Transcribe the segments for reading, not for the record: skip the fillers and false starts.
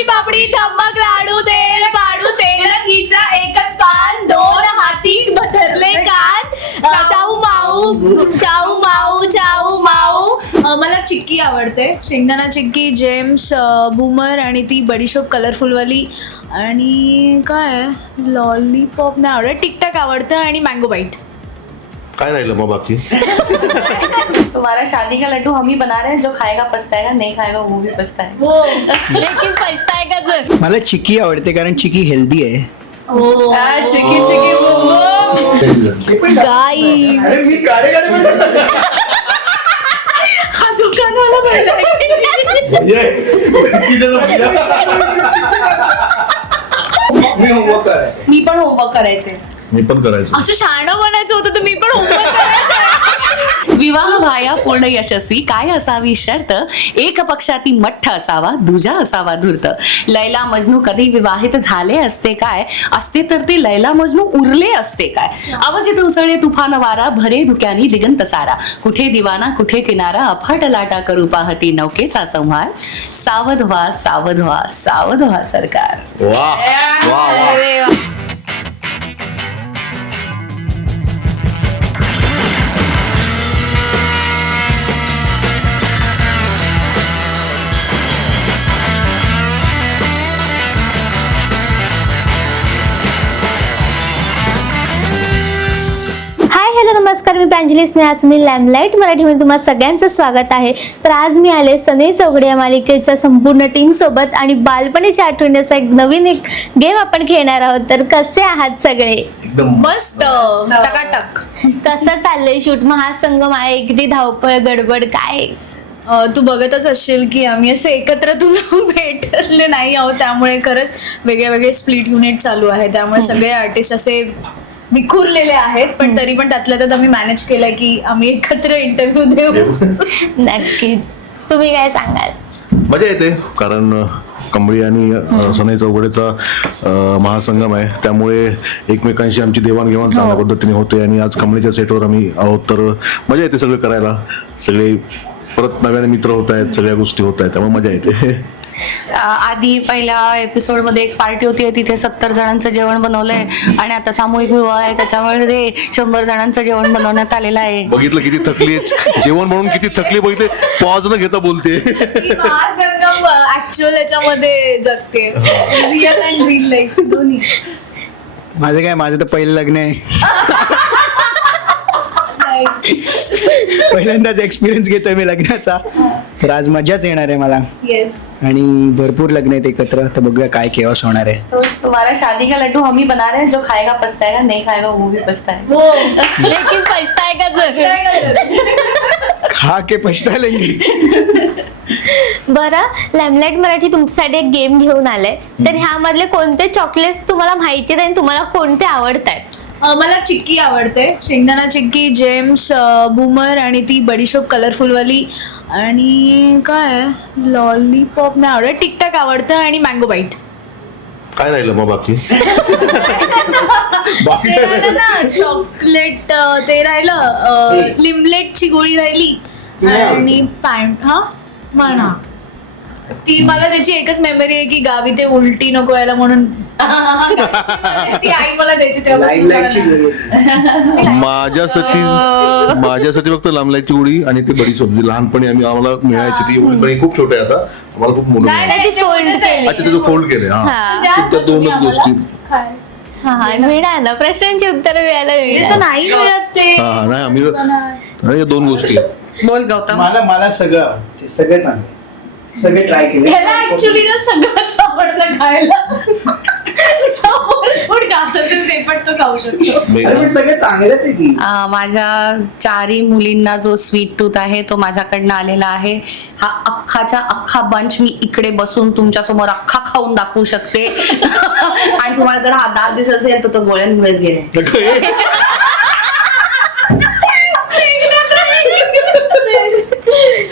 कच्ची पापडी धम्मक लाडू तेल पाडू तेलंगीचा एकच पान दोन हाती बथरले कान चाऊ माऊ चाऊ माऊ चाऊ माऊ. मला चिक्की आवडते, शेंगदाणा चिक्की, जेम्स, बूमर आणि ती बडीशोप कलरफुल वाली. आणि काय लॉलीपॉप नाही आवडत, टिकटॅक आवडतं आणि मँगो बाईट. काय राहिलं मग बाकी? तुम्हारा शादी का लड्डू हम ही बना रहे हैं, जो खाएगा पछताएगा, नहीं खाएगा वो भी पछताएगा. हो लेकिन पछताएगा जर. मला चिकी आवडते कारण चिकी हेल्दी आहे. चिकी चिकी गाईज अरे मी काढे हा दुकानवाला मी पण होमवर्क करायचे. मी पण करायचं. असं शहाणं बनायचं होतं तर मी पण होमवर्क करायचं. विवाह व्हाया पूर्ण यशस्वी काय असावी शर्त, एक पक्षाती मठ्ठ असावा दुजा असावा धूर्त. लैला मजनू कधी विवाहित झाले असते काय, असते तर ते लैला मजनू उरले असते काय. अवचित उसळे तुफान वारा भरे धुक्यानी दिगंत सारा. कुठे दिवाना कुठे किनारा अफाट लाटा करू पाहती नौकेचा संहार. सावध व्हा सावध व्हा सावध व्हा सरकार. वा वा वा. हॅलो नमस्कार, मी प्रांजली स्नेहा सुनील लॅमलाईट मराठीमध्ये तुम्हा सगळ्यांचं स्वागत आहे. तर आज मी आले सनई चौघडे या मालिकेच्या संपूर्ण टीम सोबत आणि बालपणीच्या आठवणीचा एक नवीन गेम आपण खेळणार आहोत. तर कसे आहात सगळे? एकदम मस्त टकाटक. कसं चाललंय शूट? महासंगम आहे, किती धावपळ गडबड काय? तू बघतच असशील की आम्ही असे एकत्र तुला भेटले नाही आहोत, त्यामुळे खरंच वेगळे वेगळे स्प्लिट युनिट चालू आहे. त्यामुळे सगळे आर्टिस्ट असे विखुरलेले आहेत, पण तरी पण त्यातल्या त्यात आम्ही मॅनेज केलं की आम्ही एकत्र इंटरव्ह्यू देऊ. नक्कीच. तुम्ही काय सांगाल? मजा येते कारण कंबळी आणि सनई चौघडेचा महासंगम आहे, त्यामुळे एकमेकांशी आमची देवाणघेवाण चांगल्या पद्धतीने होते. आणि आज कंबळीच्या सेटवर आम्ही आहोत, तर मजा येते सगळं करायला. सगळे परत नव्याने मित्र होत आहेत, सगळ्या गोष्टी होत आहेत, त्यामुळे मजा येते. आधी पहिल्या एपिसोड मध्ये एक पार्टी होती, तिथे 70 जणांचं जेवण बनवलंय आणि आता सामूहिक विवाह आहे त्याच्यामुळे ते 100 जणांचं जेवण बनवण्यात आलेलं आहे. बघितलं किती थकली जेवण म्हणून, किती थकली बघितले, पॉज न घेता बोलते. महासंगम ऍक्च्युअल याच्यामध्ये जगते, रिअल अँड रिअल लाईफ दोन्ही. माझं तर पहिलं लग्न आहे. पहिल्यांदाच एक्सपिरियन्स घेतोय मी लग्नाचा, तर आज मजाच येणार आहे मला. येस. आणि भरपूर लग्न आहेत एकत्र, तर बघूया काय केव्हा होणार आहे. तो तुम्हारा शादी का लड्डू हम ही बना रहे हैं, जो खाएगा पछताएगा, नहीं खाएगा वो भी पछताएगा. हो लेकिन पछताएगा जरूर. खा के पछता लेंगे. बरं, लॅमलाईट मराठी तुमच्यासाठी एक गेम घेऊन आलाय. तर ह्यामधले कोणते चॉकलेट्स तुम्हाला माहिती आहेत आणि तुम्हाला कोणते आवडतात? मला चिक्की आवडते, शेंगदाणा चिक्की, जेम्स, बूमर आणि ती बडीशोप कलरफुल वाली. आणि काय लॉलीपॉप नाही आवडत, टिकटॅक आवडतं आणि मँगो बाईट. काय राहिलं मग बाकी? बाकी ते राहिलं ना चॉकलेट, ते राहिलं लिमलेटची गोळी राहिली आणि पॅन्ट. हा म्हणा ती, मला त्याची एकच मेमरी आहे की गावी ते उलटी नको यायला म्हणून ती आई मला द्यायची तेव्हा. माझ्यासाठी फक्त लांबलाईची उडी आणि ती बडी सोबती लहानपणी आम्हाला मिळायची. ती एवढी खूप छोटे आता आम्हाला खूप मोठं. अच्छा, ते फोल्ड केले. हा, त्या दोनच गोष्टी. हा मिळणार ना, प्रश्नांची उत्तर मिळायला मिळणार. नाही मिळत ते. हा नाही, आम्ही या दोन गोष्टी आहेत. बोल गौतम. मला सगळं चांगलं, सगळे ट्राय केले. ह्याला ऍक्च्युली ना सगळंच आवडतं खायला. समोर फूड खात असेल ते पण तो खाऊ शकतो. सगळे चांगलेच आहे की. माझ्या 4 मुलींना जो स्वीट टूथ आहे तो माझ्याकडनं आलेला आहे. हा अख्खा बंच मी इकडे बसून तुमच्या समोर अख्खा खाऊन दाखवू शकते. आणि तुम्हाला जर हा दात दिसत असेल तर तो गोळ्यांमुळेच गेले.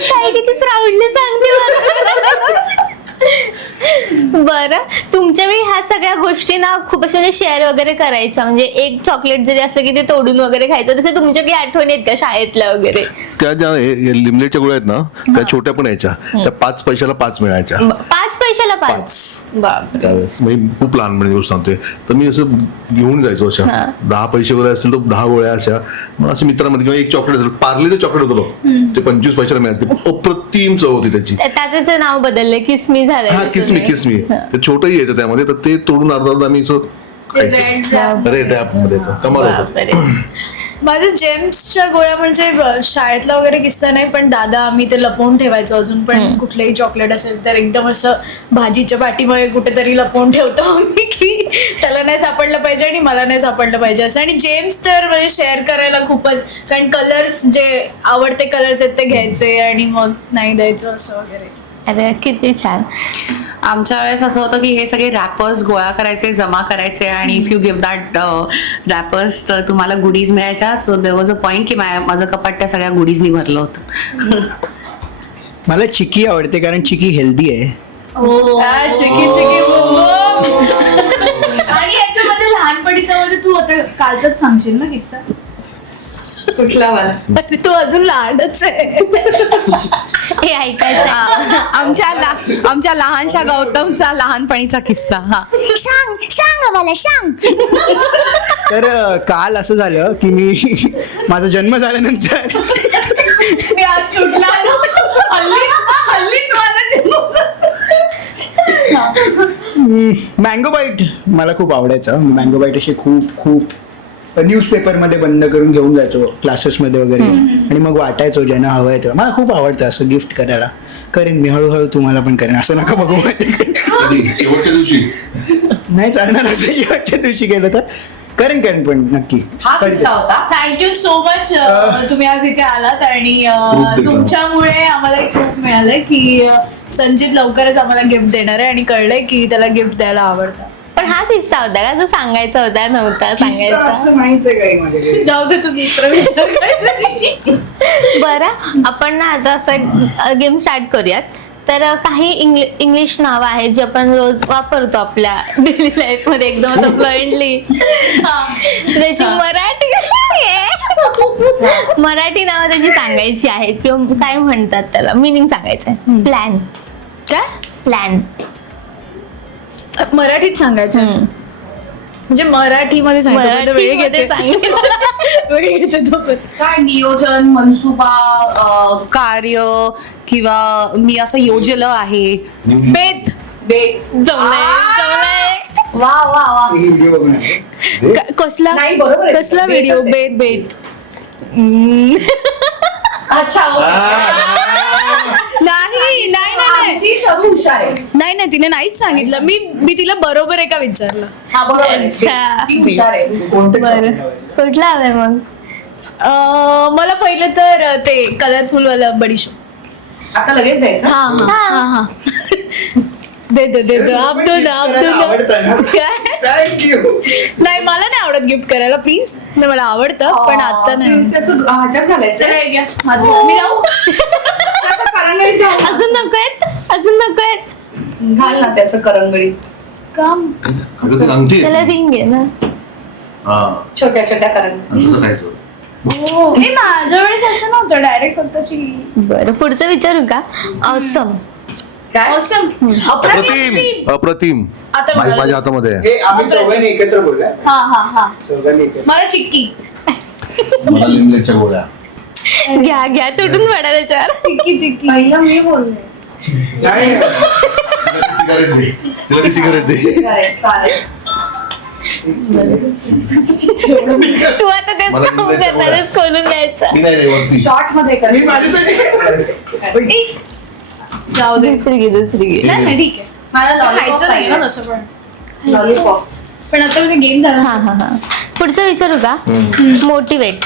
काय किती प्राऊडली सांगते मला. बरं, तुमच्या वेळी ह्या सगळ्या गोष्टी ना खूप अशा म्हणजे शेअर वगैरे करायच्या, म्हणजे एक चॉकलेट जरी असलं की ते तोडून वगैरे खायचं, तसे तुमच्या काही आठवणी आहेत का शाळेतल्या वगैरे? त्या ज्या लिमलेटच्या गोळ्या आहेत ना, त्या छोट्या पण यायच्या, त्या 5 पैशाला 5 मिळायच्या. 5 पैशाला 5. 5 बापरे. त्यावेळेस म्हणजे खूप लहानपणी गोष्ट सांगते. तर मी असं घेऊन जायचो अशा हा. 10 पैसे वगैरे असतील तर 10 गोळ्या अशा. मग असं मित्रांमध्ये किंवा एक चॉकलेट असेल, पार्लेचं चॉकलेट होतं ते 25 पैशाला मिळायचं. अप्रतिम चव होती त्याची. त्याचं नाव बदललंय, किसमी झालंय. हा, किसमी ते छोटंही यायचं त्यामध्ये. तर ते तोडून अर्धा आम्ही असं रेड रॅप मध्ये कमाल होतं. बापरे. माझं जेम्सच्या गोळ्या म्हणजे शाळेतला वगैरे किस्सा नाही, पण दादा आम्ही ते लपवून ठेवायचो. अजून पण कुठलंही चॉकलेट असेल तर एकदम असं भाजीच्या पाठीमध्ये कुठेतरी लपवून ठेवतो आम्ही, की त्याला नाही सापडलं पाहिजे आणि मला नाही सापडलं पाहिजे असं. आणि जेम्स तर म्हणजे शेअर करायला खूपच, कारण कलर्स जे आवडते कलर्स आहेत ते घ्यायचे आणि मग नाही द्यायचं असं वगैरे. अरे किती छान. आमच्या वेळेस असं होतं की हे सगळे रॅपर्स गोळा करायचे, जमा करायचे आणि if you give that wrappers तर तुम्हाला गुडीज मिळायच्या. So there was a point की माझं कपाट त्या सगळ्या गुडीजनी भरलं होतं. मला चिकी आवडते कारण चिकी हेल्दी आहे. चिकी चिकी आणि याच्यामध्ये लहानपणीचा मध्ये तू आता कालचाच सांगशील ना किस्सा? कुठला वाला? अरे तू अजून लहानच आहे. हे ऐकायचं आमच्या लहानशा गौतमचा लहानपणीचा किस्सा. हा, सांग आम्हाला, सांग. तर काल असं झालं की मी माझा जन्म झाल्यानंतर मी आज सुटला हल्लीच मँगो बाईट मला खूप आवडायचं. मँगो बाईट असे खूप न्यूजपेपरमध्ये बंद करून घेऊन जायचो क्लासेसमध्ये वगैरे आणि मग वाटायचो ज्यांना हवं आहे. मला खूप आवडतं असं गिफ्ट करायला. करेन मी हळूहळू, तुम्हाला पण करेन. असं नका बघू माझ्याकडे. शेवटच्या दिवशी नाही चालणार असं शेवटच्या दिवशी गेलं तर करेन पण नक्की. हा किस्सा होता. थँक्यू सो मच तुम्ही आज इथे आलात आणि खूप तुमच्यामुळे आम्हाला खूप मिळालंय की संजित लवकरच आम्हाला गिफ्ट देणार आहे आणि कळलंय की त्याला गिफ्ट द्यायला आवडतं. पण हा किस्सा होता का जो सांगायचा होता? नव्हता सांगायचा. असं नाहीच आहे काही माझ्याकडे. जाऊ दे, तू दुसरं विचार काय. बरं, आपण ना आता असं गेम स्टार्ट करूयात. तर काही इंग्लिश नावं आहेत जे आपण रोज वापरतो आपल्या डेली लाईफ मध्ये एकदम असं फ्लुएंटली. त्याची मराठी नावं त्याची सांगायची आहेत किंवा काय म्हणतात त्याला, मिनिंग सांगायचंय. प्लॅन. काय प्लॅन मराठीत सांगायचं म्हणजे मराठीमध्ये सांगितलं वेळ घेते वेळ घेते तो पण. काय नियोजन, मनसुबा, कार्य किंवा मी असं योजलं आहे. बेत. जमलंय. वा वा वा. ही व्हिडिओ बघून आले. कसला नाही, बरोबर आहे. कसला बेतच व्हिडिओ? आहे. बेत. अच्छा. नाही नाही नाही आमची शरू हुशार आहे. नाही तिने नाहीच सांगितलं. मी तिला बरोबर आहे का विचारलं. हा बरोबर आहे. अच्छा. ती हुशार आहे. कोणतं बरं, chocolate आवडतं? कुठला हवंय मग? मला पहिलं तर ते कलरफुल वाला बडीशोप. आता लगेच द्यायचं. हा दे आपतो ना आवडतं ना? काय. Thank you. नाही मला नाही आवडत गिफ्ट करायला प्लीज. नाही मला आवडतं पण आता नाही. त्याचं ह्याच्यात घालायचं. चला हे घ्या माझं. मी जाऊ. त्याचं करंगळीत घाल. अजून नकोयत. घाल ना त्याचं करंगळीत. काम अंगठी त्याला रिंग आहे ना. छोट्या छोट्या करंगळीत. हे माझ्या वेळेस असं नव्हतं. डायरेक्ट फक्त अशी. बरं, पुढचं विचारू का? ऑसम. काय? Awesome. अप्रतिम आता माझ्या मला हातामध्ये आहे. हे आम्ही चौघांनी एकत्र बोलूया. हा चौघांनी एकत्र. मला चिक्की. मला लिंबूच्या गोळ्या. घ्या तुटून पडा त्याच्यावर. चिक्की पहिलं मी बोलले. नाही, तिला ती सिगारेट दे. चालेल. तू आता तेच मला काम इंग्लिशच्या करणारच, खोलून द्यायचं. ती नाही रे वरती. शॉर्ट मध्ये कर. मी माझ्यासाठी जाऊ दे. दुसरी घे. नाही ठीक आहे. मला खायचं नाही ना लॉलीपॉप तसं पण. लॉलीपॉप. पण आता म्हणजे गेम झाला. हा. पुढचं विचारू का? मोटिवेट.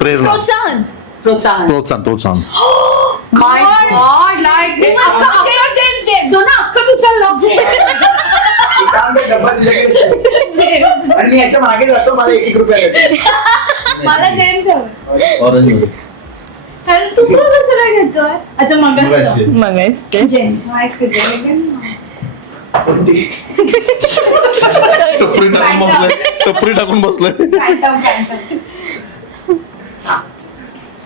प्रेरणा, प्रोत्साहन. प्रोत्साहन. माय गॉड, लाईक जेम्स. सोना अख्खं उचललं. काम कर, डब्बा तुझ्याकडे. जेम्स. आणि मी याच्या मागे जातो, मला 1 रुपया देतो. मला जेम्स हवं. ऑरेंज. अरे तू पण कसं काय घेतोय? अच्छा मग मग जेम्स. टपरी टाकून बसलाय.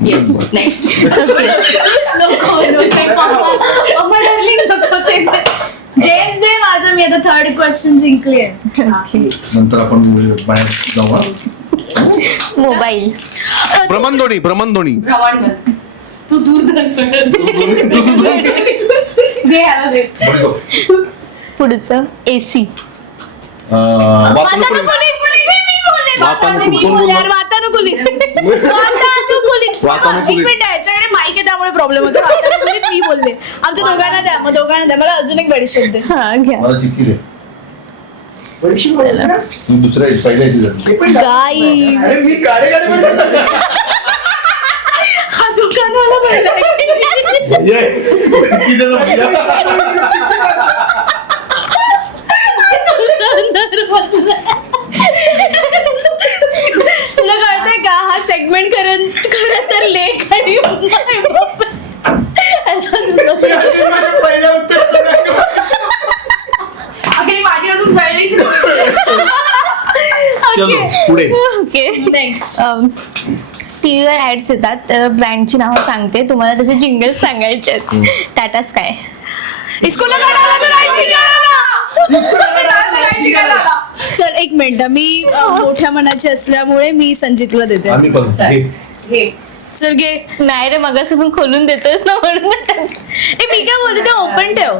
Yes, next. नको नको. मम्मा डार्लिंग नको ते. थर्ड क्वेश्चन जिंकली आहे. नंतर आपण बाहेर जाऊ हा. मोबाईल. भ्रमणध्वनी भ्रमणध्वनी तू दूर पुढचं AC. वातानुकूलित. एक मिनिट याच्याकडे माईक आहे त्यामुळे प्रॉब्लेम होतो. वातानुकूलित मी बोलले. आमच्या दोघांना द्या, मग दोघांना द्या. मला अजून एक बडीशेप दे. हा घ्या. मला चिक्की दे. तू दुसऱ्या पहिल्या इथे जा. Guys. अरे मी गाडे हा दुकानवाला बनला. ये, चिक्की दे ना भैया. तुला कळतंय का हा सेगमेंट खरं तर लेख आणि पहिलं उत्तर माझी अजून जळलीच नाही. चलो पुढे. ओके. नेक्स्ट टीव्हीवर ऍड्स येतात तर ब्रँडची नावं सांगते, तुम्हाला त्याचे जिंगल्स सांगायचे आहेत. टाटा स्काय. इसको लगाना तो राईट चल एक मिनिट मी मोठ्या मनाची असल्यामुळे मी संजितला देते. आम्ही पण हे चल घे. नाही रे मगापासून खोलून देतोस ना म्हणून. ए मी काय बोलते ते ओपन ठेव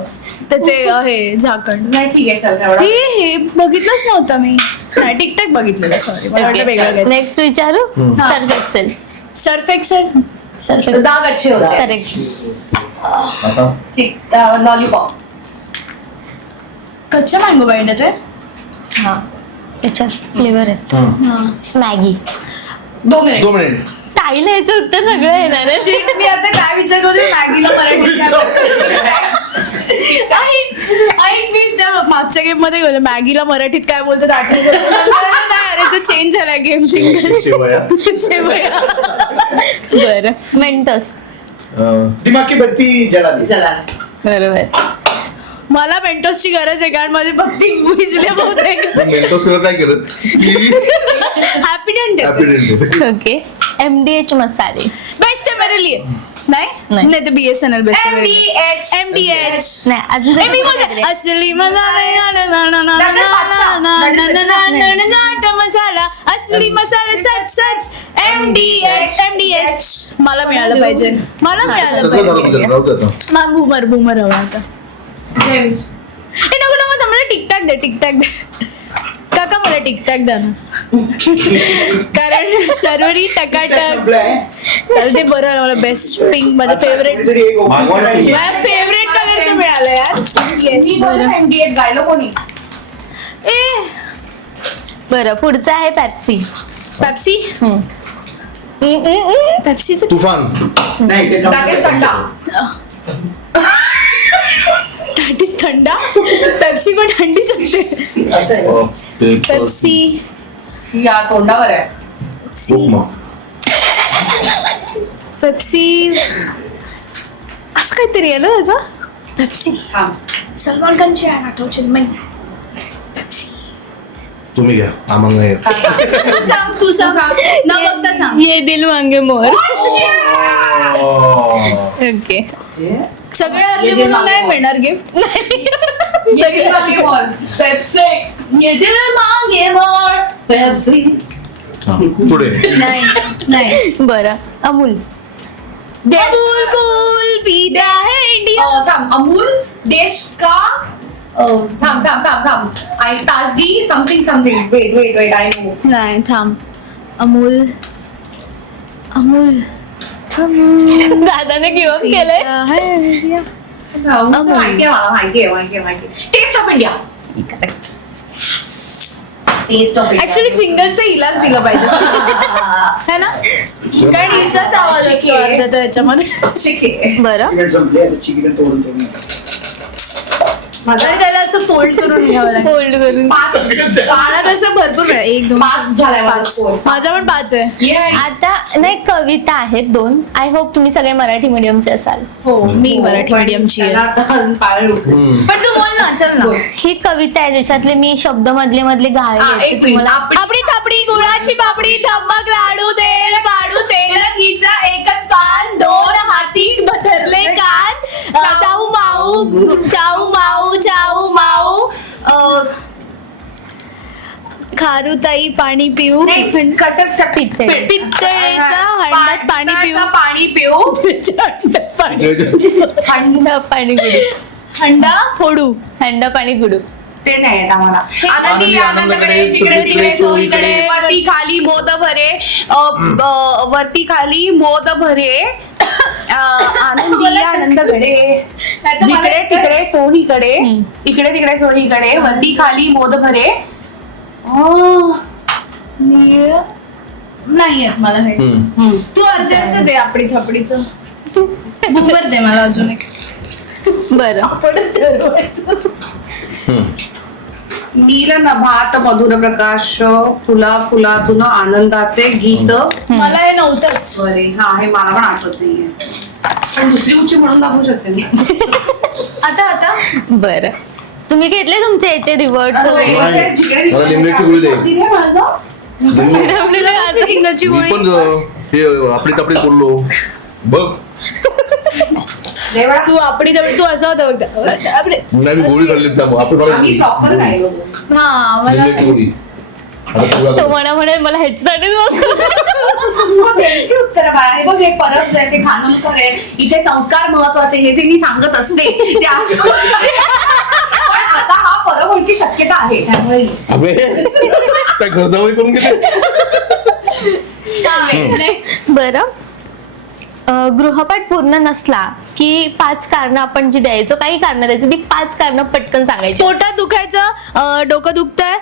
त्याचे हे झाकण. नाही ठीक आहे चल तेवढा. हे बघितलंच नव्हतं मी. नाही टिकटॅक बघितलेलं सॉरी मला वाटलं वेगळं. नेक्स्ट विचारू. Surf Excel. Surf Excel. जाग अच्छे होते. करेक्ट. आता लॉलीपॉप. कच्चा मँगो बाईट आहे ते. हा त्याच्यात फ्लेवर आहे. मॅगी. 2 मिनिट. 2 मिनिट. ताईला याचं उत्तर सगळं येणार आहे. Shit, मी आता काय विचार करते मॅगीला मराठीत ऐक मी त्या मागच्या गेम मध्ये गेलो मॅगीला मराठीत काय बोलतात आठवत नाही. अरे तो चेंज झाला गेम. शेवया. शेवया. बरं. मेंटोस. दिमाग की बत्ती जला दे. चला. बरोबर. मला मेंटोसची गरज आहे कारण माझे भक्ती विजले बहुतेक. मेंटोस केलं काय केलं Happydent Happydent. Okay. MDH मसाले. बेस्ट आहे मेरे लिए. नाही नाही. नाही ते BSNL बेस्ट आहे मेरे लिए. MDH. MDH. नाही अजून ए, मी बोलते असली मसाला नाट मसाला असली मसाला सच सच MDH मला मिळालं पाहिजे. मला मिळालं सगळं झालं पाहिजे. तुझं, राहू दे आता. बूमर बूमर हवा आता. जेम्स. ए नको नको मला टिकटॅक दे टिकटॅक दे काका मला टिकटॅक द्या ना कारण शर्वरी टकाटक चालते बरं मला बेस्ट पिंक माझं फेवरेट माझ्या फेवरेट कलरचं मिळालं यार. मी येस बोललो MDH गायलं कोणी. ए बरं पुढचं आहे पेप्सी. पेप्सी पेप्सीचं तुफान. नाही ते That is थंडा. दॅट इज थंडा. पेप्सी पण थंडीच असते. असं आहे. पेप्सी या तोंडावर आहे. उपमा. पेप्सी असं काहीतरी आहे ना त्याचं. पेप्सी हा. सलमान खानची आहे आठवची मी. पेप्सी तुम्ही घ्या आम्हाला नाही येत. तू सांग न बघता सांग. ये दिल मांगे मोर. ओके. सगळे अर्धे म्हणून नाही मिळणार गिफ्ट. ये दिल मांगे मोर. पेप्सी. ये दिल मांगे मोर. पेप्सी. हा, पुढे. Nice nice. बरं. अमूल. अमूल कूल पिता है इंडिया. थांब. अमूल देश का थांब आई ताजगी समथिंग वेट आय नो. नाही थांब. अमूल अमूल दादाने गिव्ह अप केलंय. पिता है इंडिया. माहिती आहे. Taste of India. Taste of India. Actually जिंगलचं हिलाच दिलं पाहिजे है ना कारण हिचाच आवाज असतो अर्धा त्याच्यामध्ये. बरं. संपले चिकन तोडून तोडून. आणि त्याला असं फोल्ड करून घ्यावं लागेल. फोल्ड करून. मला तसं भरपूर वेळा 1 2 5 झालाय माझा स्कोर. माझा पण 5 आहे. आता नाही कविता आहेत 2. आय होप तुम्ही सगळे मराठी मीडियमचे असाल. हो मी मराठी मीडियमची आहे. पण तू बोल ना चल ना. ही कविता आहे ज्याच्यातले मी शब्द मधले मधले गाळे एक मिनिट. आपडी थापडी गुळाची पापडी धम्मक लाडू तेल पाडू तेलंगीचा एकच पान 2 हाती भरले कान चाऊ माऊ चाऊ माऊ चाऊ माऊ खारुताई पाणी पिऊ नाही कसं पितळेचा हंड्यात पाणी पिऊ पाणी पिऊ हंड्यात पाणी हंडा पाणी गुडू हंडा फोडू हंडा पाणी गुडू ते नाही येत आम्हाला. आनंदी आनंदाकडे, तिकडे तिकडे चोहीकडे चोहीकडे, वरती खाली मोद भरे वरती खाली मोद भरे आनंदी आनंदकडे जिकडे तिकडे चोहीकडे इकडे तिकडे चोहीकडे वरती खाली मोद भरे नाही येत मला हे तू अर्जंटचं दे आपडी थपडीचं बुंबर दे मला अजून एक बरं आपणच ठरवायचं. नील नभात मधुर प्रकाश फुला फुलातून आनंदाचे गीत मला हे नव्हतंच. बरे हा हे मला पण आठवत नाहीये पण दुसरी उंची म्हणून दाखवू शकते मी. आता बरं तुम्ही घेतले तुमचे याचे रिवॉर्ड्स वगैरे जिकडे मला लिंबूची गोळी दे. तिथे माझं जिंगलची मी गोळी पण हे आपली तपडी बोललो बघ. देवा तू आपडी तू असं होतं बघ आपडी. नाही मी गोळी काढली आपण आम्ही प्रॉपर काय हा मला लिंबूची गोळी आता तुला तो म्हणे मला ह्याच्यासाठी उत्तर बाळा हे बघ हे परत आहे ते खानोलकर आहे इथे संस्कार महत्वाचे हे जे मी सांगत असते ते आज पण आता हा परत व्हायची शक्यता आहे त्यामुळे अबे काय घर जावई करून घेते. बरं गृहपाठ पूर्ण नसला की 5 कारणं आपण जी द्यायचो काही कारणं द्यायची ती 5 कारणं पटकन सांगायची. पोटात दुखायचं डोकं दुखतंय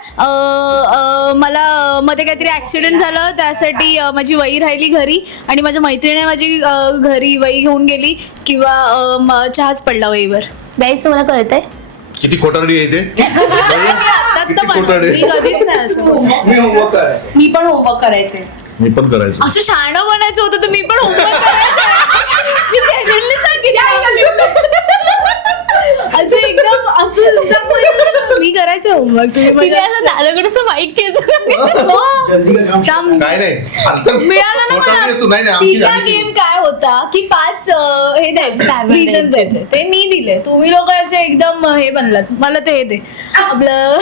मला मध्ये काहीतरी ऍक्सिडेंट झालं त्यासाठी माझी वही राहिली घरी आणि माझ्या मैत्रिणीने माझी घरी वही घेऊन गेली किंवा चहाच पडला वहीवर. द्यायचं मला कळतंय. किती खोटारडी आहे ते. आता किती खोटारडी. मी कधीच नाही असं बोलले. मी होमवर्क करायचं. मी पण होमवर्क करायचे मी पण करायचो. असं शहाणं बनायचं होतं तर मी पण होमवर्क करायचं. मी genuinely सांगितलं. असं एकदम असं मी करायचं होमवर्क तुम्ही तिने मला असं दादाकडचं वाईट केलं. हो. जल्दी का काम थांब. काय नाही आता मिळालं ना खोटारडी मला. असतो. नाही नाही तिचा आमची गेम काय होता की 5 हे द्यायचे कारण रिझन द्यायचे ते मी दिले. तुम्ही लोक असे एकदम हे बनलात. मला ते हे दे आपलं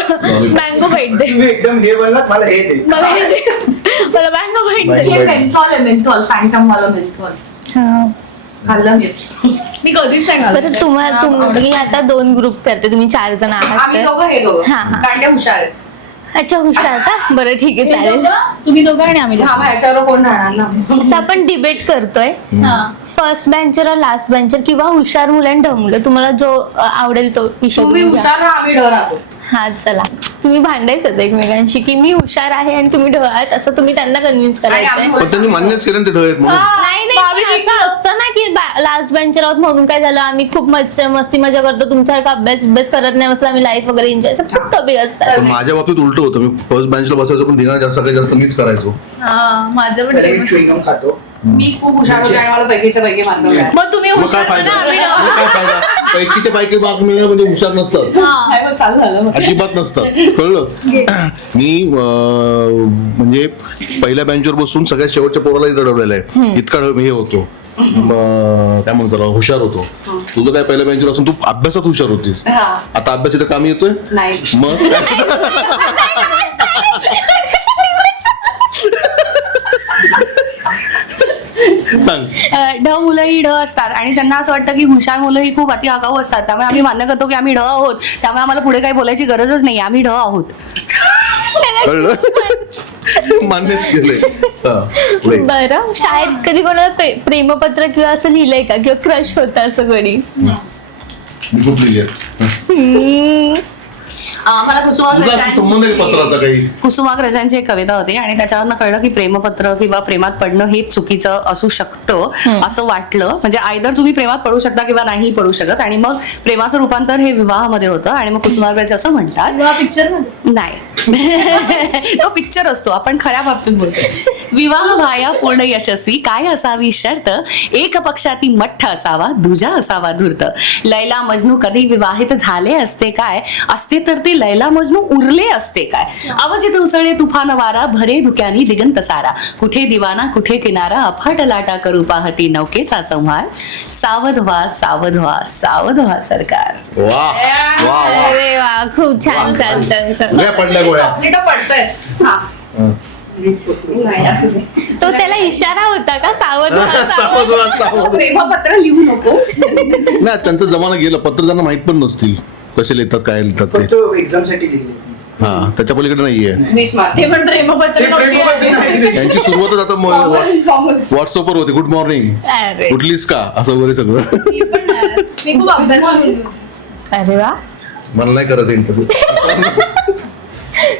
मँगो बाईट दे. तुम्ही एकदम हे बनलात मला हे दे. मला हे दे मला मँगो बाईट दे. हे मेंथॉल आहे मेंथॉल फॅन्टम वाला मेंथॉल खाल्लं मी मी कधीच नाही घालत. बरं तुम्ही आता 2 ग्रुप करते तुम्ही 4 जण आहात आम्ही तर. दोघं हे दोघं हा, हा. कांड्या हुशार आहेत. अच्छा हुशार का बरं ठीक आहे हे चालेल. दोघं, तुम्ही दोघं आणि आम्ही हा दोघं. मग याच्यावर कोण राहणार ना असं आपण डिबेट करतोय हा. फर्स्ट बेंचर लास्ट बेंचर किंवा हुशार मुलं आणि ढ मुलं तुम्हाला जो आवडेल तो विषय तुम्ही तुम्ही घ्या. हुशार राहा आम्ही डर आहोत. हा चला तुम्ही भांडायचं एकमेकांशी की मी हुशार आहे आणि तुम्ही ढ आहात असं तुम्ही त्यांना कन्व्हिन्स आणि करायचंय. आम्ही पण त्यांनी मान्यच केलं ना ते ढळेत म्हणून. नाही नाही भाभी पण जिंकलं. असं असतं ना की लास्ट बेंचर आहोत म्हणून काय झालं आम्ही खूप मस्ती मजा करतो तुमच्यासारखा अभ्यास करत नाही असं आम्ही लाईफ वगैरे एन्जॉय असं खूप टॉपिक असतात. पण माझ्या बाबतीत उलट होतं. मी फर्स्ट बेंचला बसायचो पण धिंगाणा जास्त सगळ्यात जास्त मीच करायचो. हा माझं पण तरी मी same. chewing gum खातो. मी खूप हुशार होते आणि मला पैकीच्या पैकी मार्क मिळाले. मग तुम्ही मग काय हुशार फायदा ना, आम्ही मग काय फायदा पैकीचे पैकी मार्क मिळणं म्हणजे हुशार नसतात. हा. काय मग चालू झालं मग. अजिबात नसतात. कळलं. मी म्हणजे पहिल्या बेंचवर बसून सगळ्यात शेवटच्या पोरालाही रडवलेलं आहे. इतका हे होतो काय म्हणतो त्याला हुशार होतो. तुझं काय पहिल्या बेंचवर असून तू अभ्यासात हुशार होतीस. हा आता अभ्यास इथं कामी येतोय नाही मग सांग. ढ मुलं ही ढ असतात आणि त्यांना असं वाटतं की हुशार मुलं ही खूप अति आगाऊ असतात त्यामुळे आम्ही मान्य करतो की आम्ही ढ आहोत त्यामुळे आम्हाला पुढे काही बोलायची गरजच नाही आम्ही ढ आहोत. कळलं. मान्यच केलंय. हा, पुढे. बरं शाळेत कधी कोणाला प्रेमपत्र किंवा असं लिहिलंय का किंवा क्रश होतं असं कधी. मी खूप लिहिलंय. मला तुझा संबंध आहे पत्राचा काही. कुसुमाग्रजांची एक कविता होती आणि त्याच्यावरनं कळलं की प्रेमपत्र किंवा प्रेमात पडणं हेच चुकीचं असू शकतं असं वाटलं. म्हणजे आयदर तुम्ही प्रेमात पडू शकता किंवा नाही पडू शकत आणि मग प्रेमाचं रूपांतर हे विवाहामध्ये होतं आणि मग कुसुमाग्रज असं म्हणतात पिक्चर नाही तो पिक्चर असतो आपण खऱ्या बाबतीत बोलतो. विवाह व्हाया पूर्ण यशस्वी काय असावी शर्त एक पक्षाती मठ्ठ असावा दुजा असावा धूर्त. लैला मजनू कधी विवाहित झाले असते काय असते तर ते लैला मजनू उरले असते काय. अवचित उसळे तुफान वारा भरे धुक्यानी दिगंत सारा कुठे दिवाना कुठे किनारा अफाट लाटा करू पाहती नौकेचा संहार. सावध व्हा सावध व्हा सावध व्हा सरकार. वा वा वा. अरे वा खूप छान छान छान छान. गोळ्या पडल्या गोळ्या. तो त्याला इशारा होता का सावध व्हा, सावध सावध व्हा. व्हा, सावध व्हा. प्रेमपत्र लिहू नकोस. नाही त्यांचा जमाना गेला, पत्र त्यांना माहित पण नसतील कसे लिहितात काय लिहितात ते. फक्त एक्झाम साठी लिहिले. हा त्याच्या पलीकडे नाहीये. ते पण प्रेमपत्र नव्हते. यांची सुरुवातच आता व्हॉट्सअपवर होते, गुड मॉर्निंग, अरे उठलीस का, असं वगैरे सगळं. मी पण नाही. मी खूप अभ्यास करते. अरे वा. मला नाही करायचं इंटरव्ह्यू.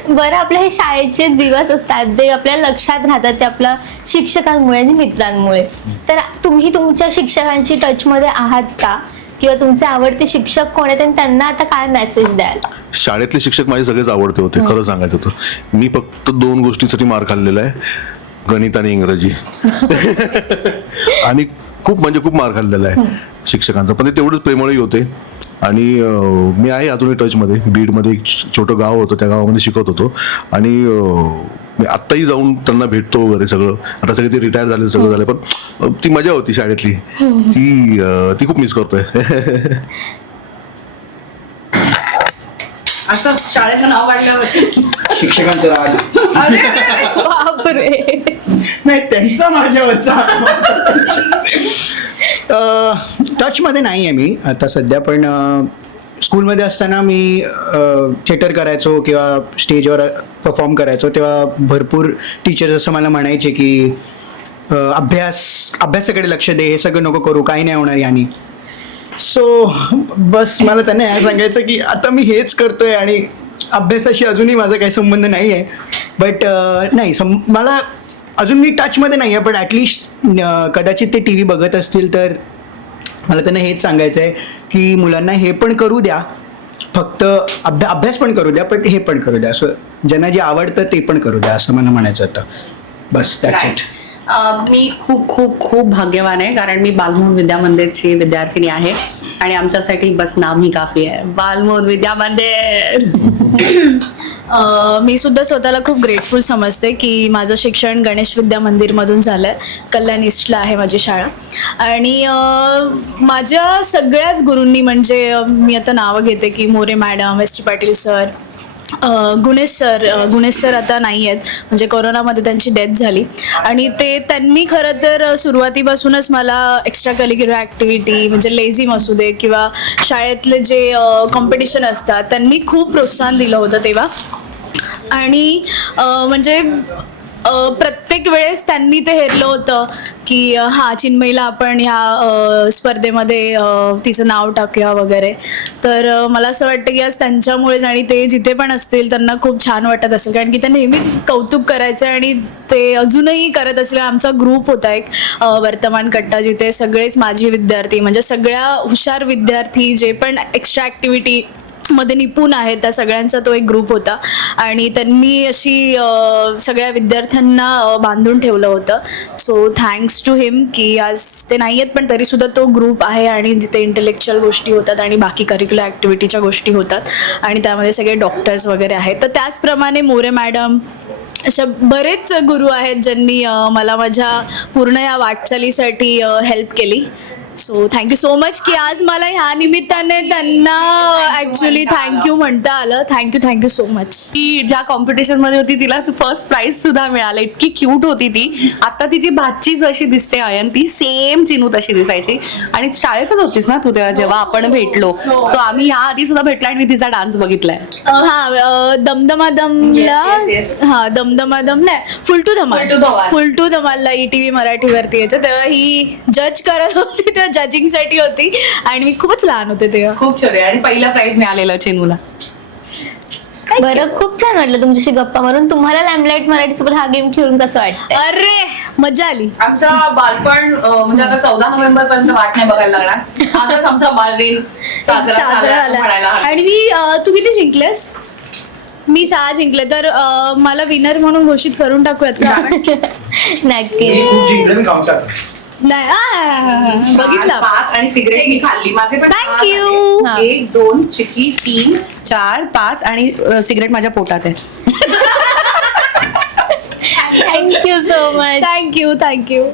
बरं, आपले हे शाळेचे दिवस असतात ते आपल्या लक्षात राहतात ते आपल्या शिक्षकांमुळे आणि मित्रांमुळे. तर तुम्ही तुमच्या शिक्षकांची टच मध्ये आहात का, किंवा तुमचे आवडते शिक्षक कोण आहेत आणि त्यांना आता काय मेसेज द्याल? शाळेतले शिक्षक माझे सगळेच आवडते होते खरं सांगायचं तर. मी फक्त 2 गोष्टीसाठी मार खाल्लेला आहे, गणित आणि इंग्रजी. आणि खूप म्हणजे खूप मार खाल्लेला आहे शिक्षकांचा, पण ते तेवढेच प्रेमळही होते. आणि मी आहे अजूनही टचमध्ये. बीडमध्ये एक छोटं गाव होतं, त्या गावामध्ये शिकवत होतो. आणि मी आत्ताही जाऊन त्यांना भेटतो वगैरे सगळं. आता सगळे ते रिटायर झाले, सगळं झालं, पण ती मजा होती शाळेतली, ती खूप मिस करतोय. असं शाळेचं नाव काढल्यावर शिक्षकांचा राग बापरे. नाही त्यांचा माझ्यावरचा टच मध्ये नाही आहे मी आता सध्या. पण स्कूलमध्ये असताना मी थिएटर करायचो किंवा स्टेजवर परफॉर्म करायचो, तेव्हा भरपूर टीचर्स असं मला म्हणायचे की अभ्यासाकडे लक्ष दे, हे सगळं नको करू, काही नाही होणार यानी. सो बस मला त्यांना हे सांगायचं की आता मी हेच करतोय आणि अभ्यासाशी अजूनही माझा काही संबंध नाही आहे. बट नाही मला अजून मी टचमध्ये नाही आहे, पण ॲटलिस्ट कदाचित ते TV बघत असतील तर मला त्यांना हेच सांगायचं आहे की मुलांना हे पण करू द्या, फक्त अभ्यास पण करू द्या, पण हे पण करू द्या, असं ज्यांना जे आवडतं ते पण करू द्या, असं मला म्हणायचं होतं. बस दॅट्स इट. मी खूप खूप खूप भाग्यवान आहे, कारण मी बालमोहन विद्या मंदिरची विद्यार्थिनी आहे आणि आमच्यासाठी बस नाम ही काफी आहे, बालमोहन विद्या मंदिर. मी सुद्धा स्वतःला खूप ग्रेटफुल समजते की माझं शिक्षण गणेश विद्या मंदिरमधून झालं आहे. कल्याण ईस्टला आहे माझी शाळा. आणि माझ्या सगळ्याच गुरूंनी, म्हणजे मी आता नावं घेते की More madam, S T Patil sir, Gunesh sir आता नाही आहेत, म्हणजे कोरोनामध्ये त्यांची डेथ झाली. आणि त्यांनी खरं तर सुरुवातीपासूनच मला एक्स्ट्रा करिक्युलर ॲक्टिव्हिटी, म्हणजे लेझिम असू दे किंवा शाळेतले जे कॉम्पिटिशन असतात, त्यांनी खूप प्रोत्साहन दिलं होतं तेव्हा. आणि म्हणजे प्रत्येक वेळेस त्यांनी ते हेरलं होतं की हां, चिन्मयीला आपण ह्या स्पर्धेमध्ये तिचं नाव टाकूया वगैरे. तर मला असं वाटतं की आज त्यांच्यामुळेच, आणि ते जिथे पण असतील त्यांना खूप छान वाटत असेल, कारण की ते नेहमीच कौतुक करायचं आणि ते अजूनही करत असले. आमचा ग्रुप होता एक वर्तमान कट्टा, जिथे सगळेच माझे विद्यार्थी, म्हणजे सगळ्या हुशार विद्यार्थी जे पण एक्स्ट्रा ॲक्टिव्हिटी मध्ये निपुण आहेत, त्या सगळ्यांचा तो एक ग्रुप होता. आणि त्यांनी अशी सगळ्या विद्यार्थ्यांना बांधून ठेवलं होतं. सो थँक्स टू हिम की आज ते नाही आहेत, पण तरीसुद्धा तो ग्रुप आहे आणि तिथे इंटेलेक्च्युअल गोष्टी होतात आणि बाकी करिक्युलर ॲक्टिव्हिटीच्या गोष्टी होतात आणि त्यामध्ये सगळे डॉक्टर्स वगैरे आहेत. तर त्याचप्रमाणे मोरे मॅडम, अशा बरेच गुरु आहेत ज्यांनी मला माझ्या पूर्ण या वाटचालीसाठी हेल्प केली. सो थँक्यू सो मच की आज मला ह्या निमित्ताने त्यांना ॲक्च्युली थँक्यू म्हणता आलं. Thank you so much. ती ज्या कॉम्पिटिशन मध्ये होती तिला फर्स्ट प्राइज सुद्धा मिळालं. इतकी क्यूट होती ती. आता तिची भाची जशी दिसते अयन, ती सेम चिनू तशी दिसायची. आणि शाळेतच होतीस ना तू तेव्हा, जेव्हा आपण भेटलो. सो आम्ही ह्या आधी सुद्धा भेटला आणि मी तिचा डान्स बघितलाय. हा, दमदमादमला, हा दमदमादम नाही, फुल टू धमालला ETV मराठीवरती यायचं, तेव्हा ही जज करत होती, तेव्हा जजिंग साठी होती आणि मी खूपच लहान होते तेव्हा. खूप छान. आणि पहिला प्राइज मिळालेला चिनूला. बरं, खूप छान वाटलं तुमच्याशी गप्पा मारून. तुम्हाला लॅम्पलाइट मराठी सोबत हा गेम खेळून कसं वाटतं? अरे मजा आली. आमचा बालपण म्हणजे आता 14 नोव्हेंबर पर्यंत वाट नाही बघायला लागणार. आजच आमचा बालदिन साजरा झाला. आणि तू किती जिंकलेस? मी 6 जिंकले. तर मला विनर म्हणून घोषित करून टाकूयात का? नक्की. खूप जिंकलं मी काउंटर. नाही, बघितलं. 5 आणि सिगरेट मी खाल्ली. माझे पण थँक्यू. 1 2 चिकी 3 4 5 आणि सिगरेट माझ्या पोटात आहे. Thank you so much. थँक्यू.